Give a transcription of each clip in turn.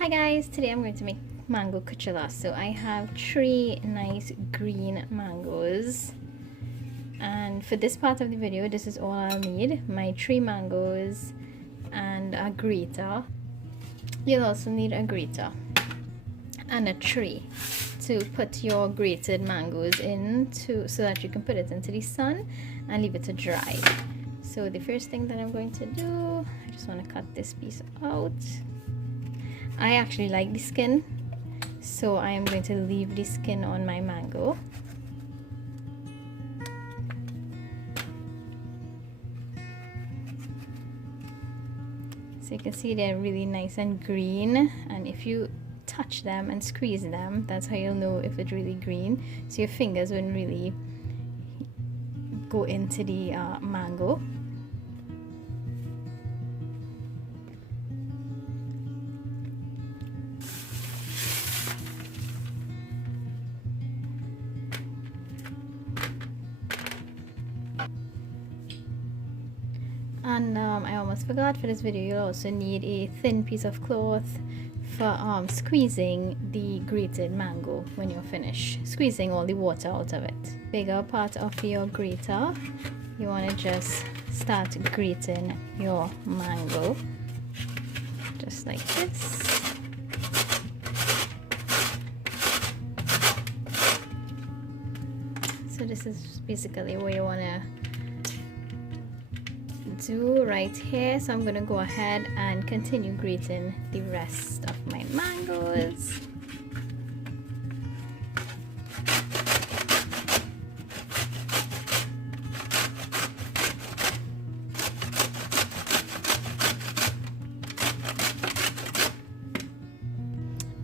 Hi guys, today I'm going to make mango kuchela. So I have 3 nice green mangoes, and for this part of the video this is all I'll need: my 3 mangoes and a grater. You'll also need a grater and a tray to put your grated mangoes into, so that you can put it into the sun and leave it to dry. So the first thing that I'm going to do, I just want to cut this piece out. I actually like the skin, so I am going to leave the skin on my mango. So you can see they're really nice and green, and if you touch them and squeeze them, that's how you'll know if it's really green. So your fingers wouldn't really go into the mango. And I almost forgot, for this video you'll also need a thin piece of cloth for squeezing the grated mango. When you're finished squeezing all the water out of it, bigger part of your grater, you want to just start grating your mango just like this. So this is basically what you want to do right here. So I'm going to go ahead and continue grating the rest of my mangoes.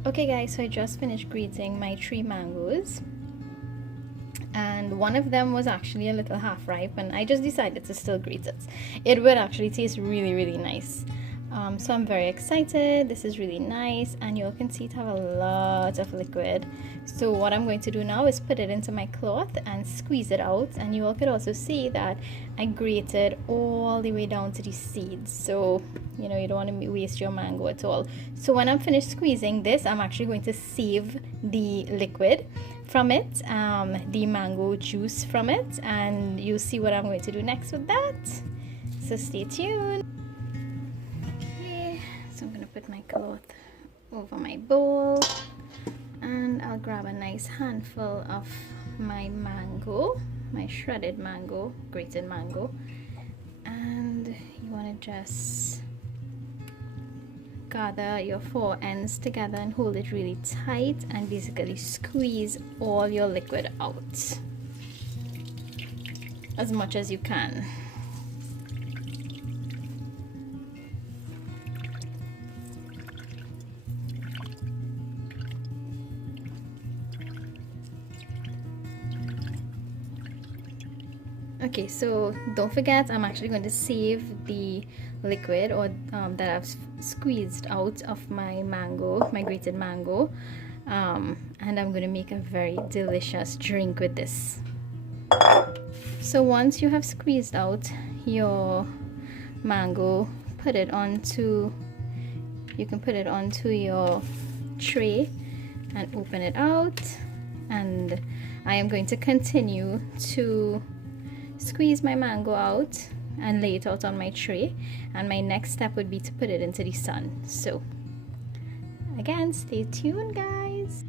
Okay guys, so I just finished grating my 3 mangoes, and one of them was actually a little half ripe, and I just decided to still grate it. It would actually taste really nice. So I'm very excited. This is really nice, and you can see it have a lot of liquid. So what I'm going to do now is put it into my cloth and squeeze it out, and you all could also see that I grated all the way down to the seeds. So you know, you don't want to waste your mango at all. So when I'm finished squeezing this, I'm actually going to save the liquid from it, the mango juice from it, and you'll see what I'm going to do next with that. So stay tuned. Okay, so I'm going to put my cloth over my bowl, and I'll grab a nice handful of my mango, my shredded mango, grated mango, and you want to just gather your 4 ends together and hold it really tight, and basically squeeze all your liquid out as much as you can. Okay, so don't forget, I'm actually going to save the liquid or that I've squeezed out of my mango, my grated mango, and I'm going to make a very delicious drink with this. So once you have squeezed out your mango, put it onto, you can put it onto your tray and open it out, and I am going to continue to squeeze my mango out and lay it out on my tray, and my next step would be to put it into the sun. So again, stay tuned guys.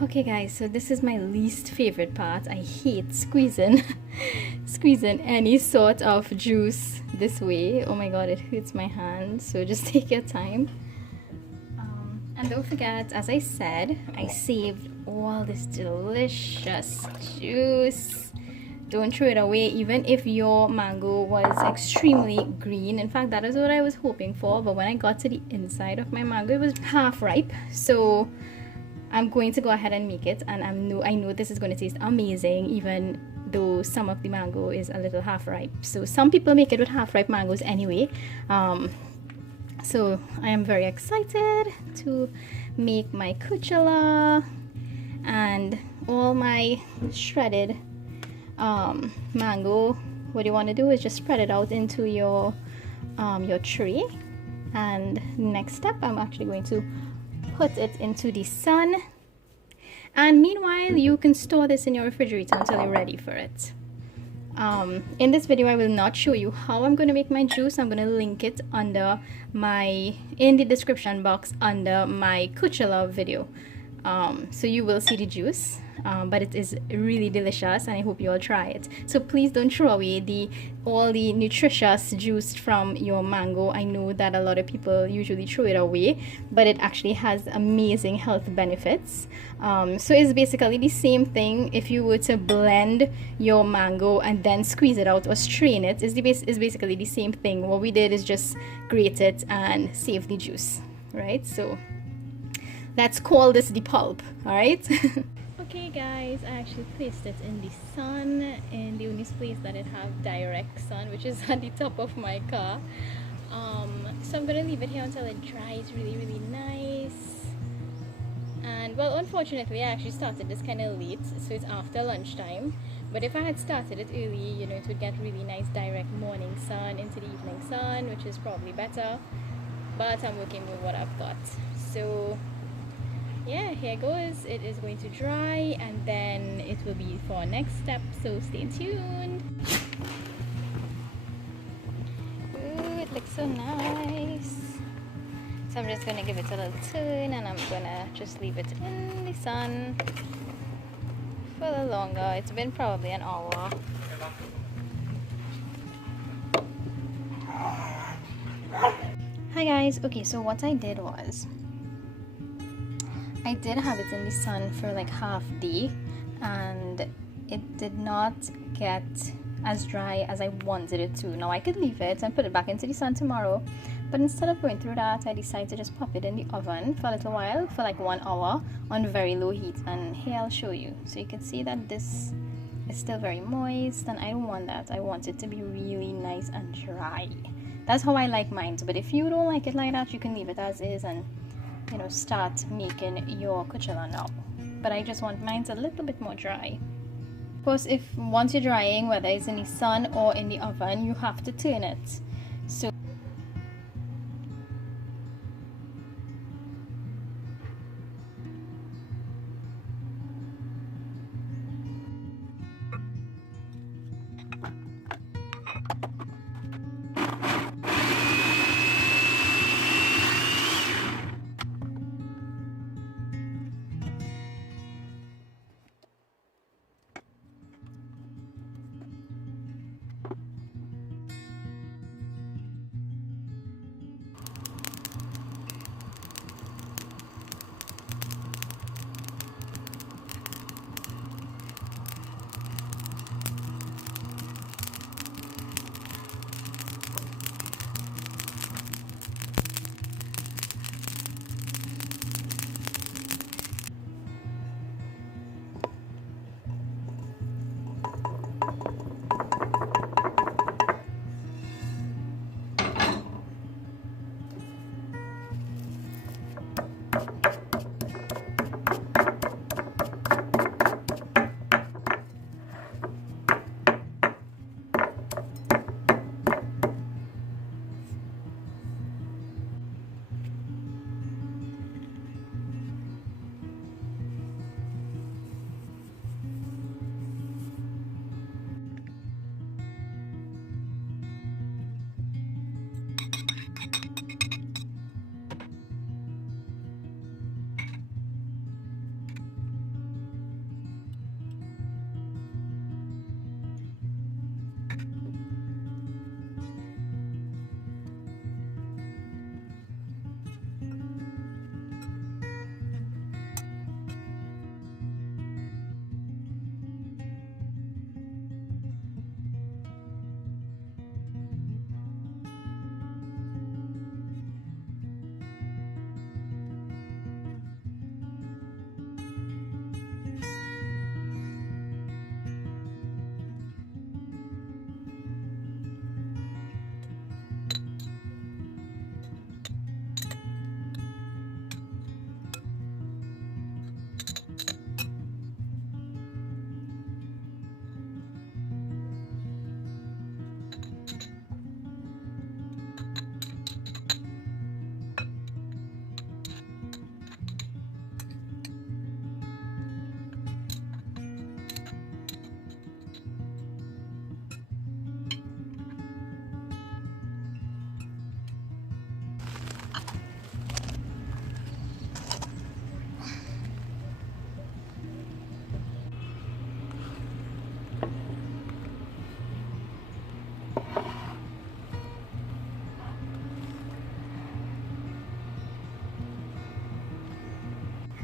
Okay guys, so this is my least favorite part. I hate squeezing squeezing any sort of juice this way. Oh my god, it hurts my hand. So just take your time, and don't forget, as I said, I saved all this delicious juice. Don't throw it away, even if your mango was extremely green. In fact, that is what I was hoping for, but when I got to the inside of my mango, it was half ripe. So I'm going to go ahead and make it, and I know this is going to taste amazing, even though some of the mango is a little half ripe. So some people make it with half ripe mangoes anyway. So I am very excited to make my kuchela, and all my shredded mango. What you want to do is just spread it out into your tray. And next step, I'm actually going to put it into the sun, and meanwhile you can store this in your refrigerator until you're ready for it. In this video I will not show you how I'm going to make my juice. I'm going to link it in the description box under my kuchela video, so you will see the juice. But it is really delicious, and I hope you all try it. So please don't throw away all the nutritious juice from your mango. I know that a lot of people usually throw it away, but it actually has amazing health benefits. So it's basically the same thing. If you were to blend your mango and then squeeze it out or strain it, is basically the same thing. What we did is just grate it and save the juice, right? So let's call this the pulp. All right. Okay guys, I actually placed it in the sun, in the only place that it have direct sun, which is at the top of my car. So I'm gonna leave it here until it dries really nice. And well, unfortunately I actually started this kind of late, so it's after lunchtime. But if I had started it early, you know, it would get really nice direct morning sun into the evening sun, which is probably better. But I'm working with what I've got. So yeah, here goes. It is going to dry, and then it will be for our next step, so stay tuned. Ooh, it looks so nice. So I'm just gonna give it a little turn, and I'm gonna just leave it in the sun for a little longer. It's been probably an hour. Hi guys. Okay, so what I did was I did have it in the sun for like half day, and it did not get as dry as I wanted it to. Now I could leave it and put it back into the sun tomorrow, but instead of going through that, I decided to just pop it in the oven for a little while, for like 1 hour on very low heat. And here I'll show you. So you can see that this is still very moist, and I don't want that. I want it to be really nice and dry. That's how I like mine. But if you don't like it like that, you can leave it as is and, you know, start making your kuchela now. But I just want mine a little bit more dry. Of course, once you're drying, whether it's in the sun or in the oven, you have to turn it. So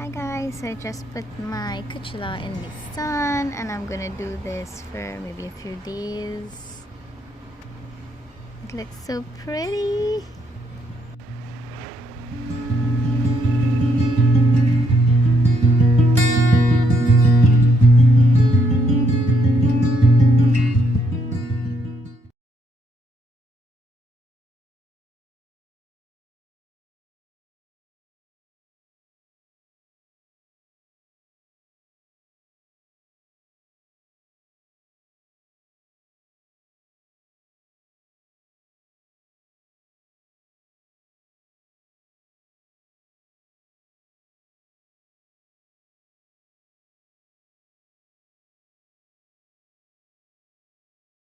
Hi guys, I just put my kuchela in the sun and I'm gonna do this for maybe a few days. It looks so pretty.